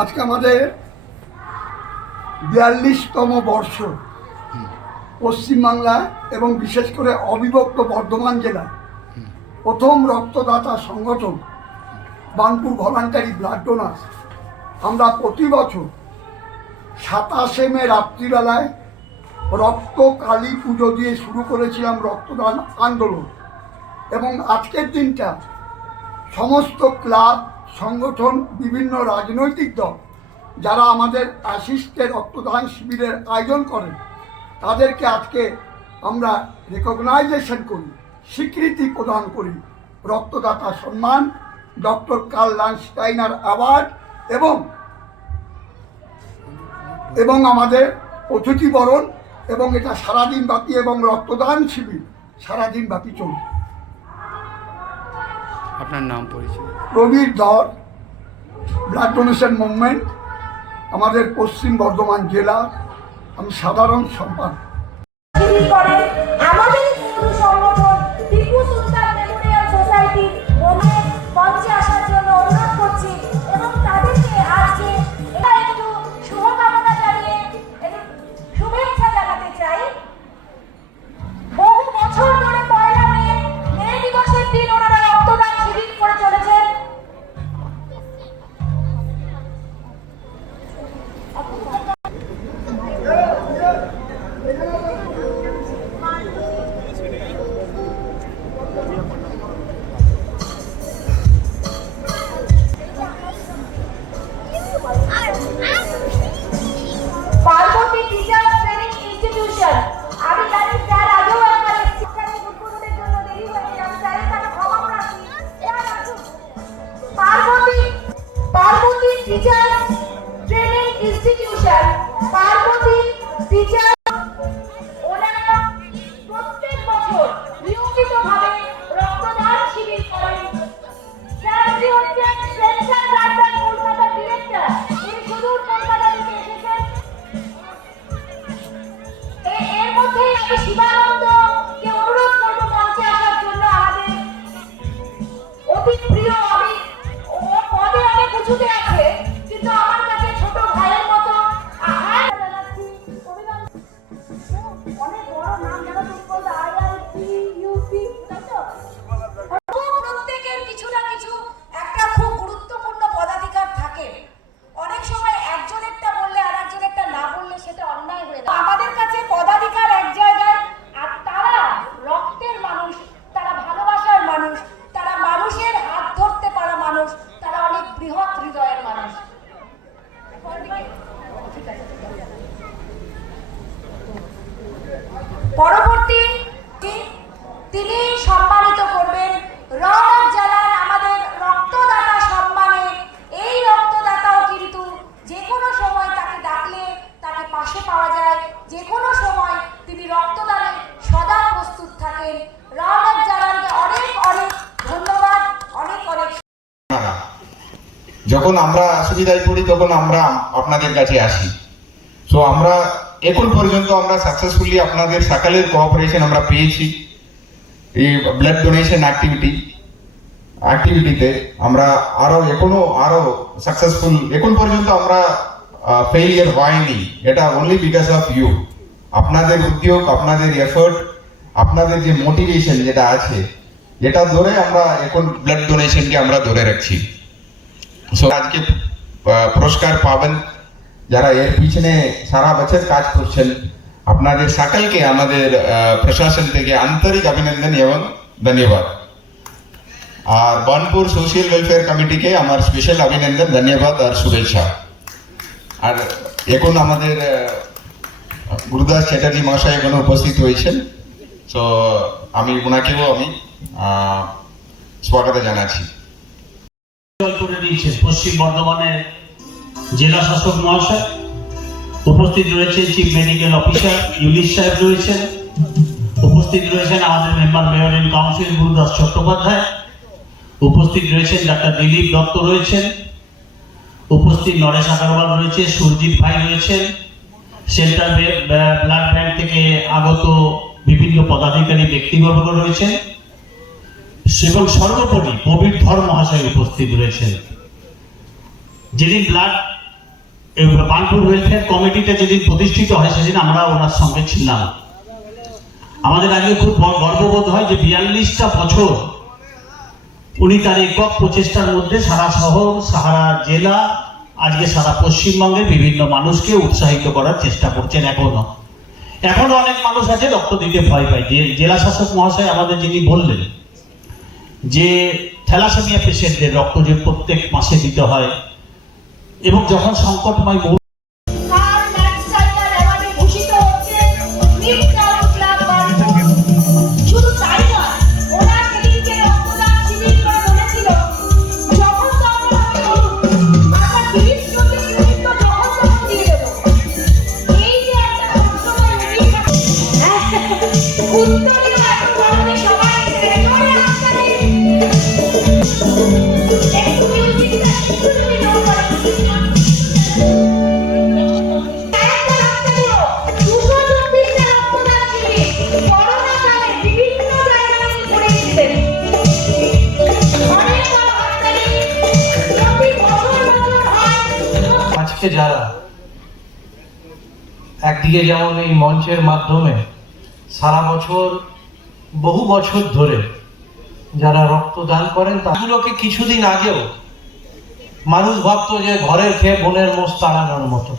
আজকে আমাদের 42তম বর্ষ। পশ্চিমবাংলা এবং বিশেষ করে অবিভক্ত বর্ধমান জেলায় প্রথম রক্তদাতা সংগঠন বার্নপুর ভলান্টারি ব্লাড ডোনার্স। আমরা প্রতি বছর 27শে মে রাত্রিবেলায় রক্ত কালী পুজো দিয়ে শুরু করেছিলাম রক্তদান আন্দোলন, এবং আজকের দিনটা সমস্ত ক্লাব সংগঠন, বিভিন্ন রাজনৈতিক দল যারা আমাদের অ্যাসিস্টে রক্তদান শিবিরের আয়োজন করেন তাদেরকে আজকে আমরা রেকগনাইজেশন করি, স্বীকৃতি প্রদান করি। রক্তদাতা সম্মান, ডক্টর কার্ল লান্ডস্টাইনার অ্যাওয়ার্ড এবং আমাদের অতিথি বরণ, এবং এটা সারাদিন ব্যাপী, এবং রক্তদান শিবির সারাদিন ব্যাপী চলবে। আপনার নাম পরিচয়? প্রবীর ধর, ব্লাড ডোনেশন মুভমেন্ট, আমাদের পশ্চিম বর্ধমান জেলা, আমি সাধারণ সম্পাদক। পরবর্তী তিনি সম্মানিত করবেন রওনক জানান আমাদের রক্তদাতা সম্মানে। এই রক্তদাতাও কিন্তু যে কোনো সময় তাকে ডাকলে তাকে পাশে পাওয়া যায়, যে কোনো সময় তিনি রক্তদানে সদা প্রস্তুত থাকেন। রওনক জানানকে অনেক অনেক ধন্যবাদ, অনেক অনেক। যখন আমরা সুবিধায় পড়ি তখন আমরা আপনাদের কাছে আসি। সো আমরা এখন পর্যন্ত আমরা সাকসেসফুলি আপনাদের সকালের কোঅপারেশন আমরা পেয়েছি। এই ব্লাড ডোনেশন অ্যাক্টিভিটিতে আমরা আরো সাকসেসফুল, এখন পর্যন্ত আমরা ফেইলিয়ার হয়নি। এটা অনলি বিকজ অফ ইউ, আপনাদের উদ্যোগ, আপনাদের এফোর্ট, আপনাদের যে মোটিভেশন যেটা আছে, যেটা ধরে আমরা এখন ব্লাড ডোনেশনকে আমরা ধরে রাখছি। সো আজকে পুরস্কার পাবেন যারা এর পিছনে সারা বছর কাজ করছেন। আপনাদের সকলকে আমাদের প্রশাসন থেকে আন্তরিক অভিনন্দন এবং ধন্যবাদ। আর বার্নপুর সোশিয়াল ওয়েলফেয়ার কমিটিকে আমার স্পেশাল অভিনন্দন, ধন্যবাদ আর শুভেচ্ছা। আর এখন আমাদের গুরুদাস চ্যাটার্জি মহাশয় এখানে উপস্থিত হয়েছেন। সো আমি ওনাকেও আমি স্বাগত জানাচ্ছি। পশ্চিম বর্ধমানের জেলা শাসক মহাশয় উপস্থিত রয়েছে, চিফ মেডিকেল অফিসার ইউলিশ সাহেব রয়েছেন, উপস্থিত রয়েছেন আমাদের member mayor in council Gurudas Chattopadhyay, উপস্থিত রয়েছেন ডাক্তার দিলীপ দত্ত রয়েছেন, উপস্থিত নরেশ আগরওয়াল রয়েছে, সুরজিৎ ভাই রয়েছেন, সেন্ট্রাল ব্লাড ব্যাংক থেকে আগত বিভিন্ন পদাধিকারী ব্যক্তিবর্গ রয়েছেন এবং সর্বোপরি প্রবীর ধর মহাশয় উপস্থিত রয়েছেন। যেদিন ব্লাড এই বার্নপুর ওয়েলফেয়ার কমিটিটা যেদিন প্রতিষ্ঠিত হয় সেদিন আমরা ওনার সঙ্গে ছিলাম। আমাদের আজকে খুব গর্ববোধ হয় যে 42টা বছর উনি তার একক প্রচেষ্টার মধ্যে সারা শহর, সারা জেলা, আজকে সারা পশ্চিমবঙ্গের বিভিন্ন মানুষকে উৎসাহিত করার চেষ্টা করছেন। এখনো অনেক মানুষ আছে রক্ত দিতে ভয় পায়। যে জেলা শাসক মহাশয় আমাদের যিনি বললেন যে থ্যালাসেমিয়া পেশেন্টদের রক্ত যে প্রত্যেক মাসে দিতে হয়, এবং যখন সংকটময় কার ম্যাক্সাইকার অ্যাওয়ার্ডে ভূষিত হচ্ছে মিফতাহুল ক্লাব বার্নপুর। শুধু তাই নয়, ওরা সেদিনকে রক্তদান শিবির করে বলেছিল, যখন তখন আমি বলুন, আমরা 30 জন ইউনিট তো যখন তখন দিয়ে দেবো। এই যে একটা সবসময় ইউনিট উত্তরীয় এখন ধরনের সবাই এসে জোরে হাততালি। একটু মিউজিকটা একটু তুমি লো করে আজকে যারা একদিকে যেমন এই মঞ্চের মাধ্যমে সারা বছর, বহু বছর ধরে যারা রক্তদান করেন, তাগুলোকে কিছুদিন আগেও মানুষ ভাবতো যে ঘরের খেয়ে বোনের মোষ তাড়ানোর মতো।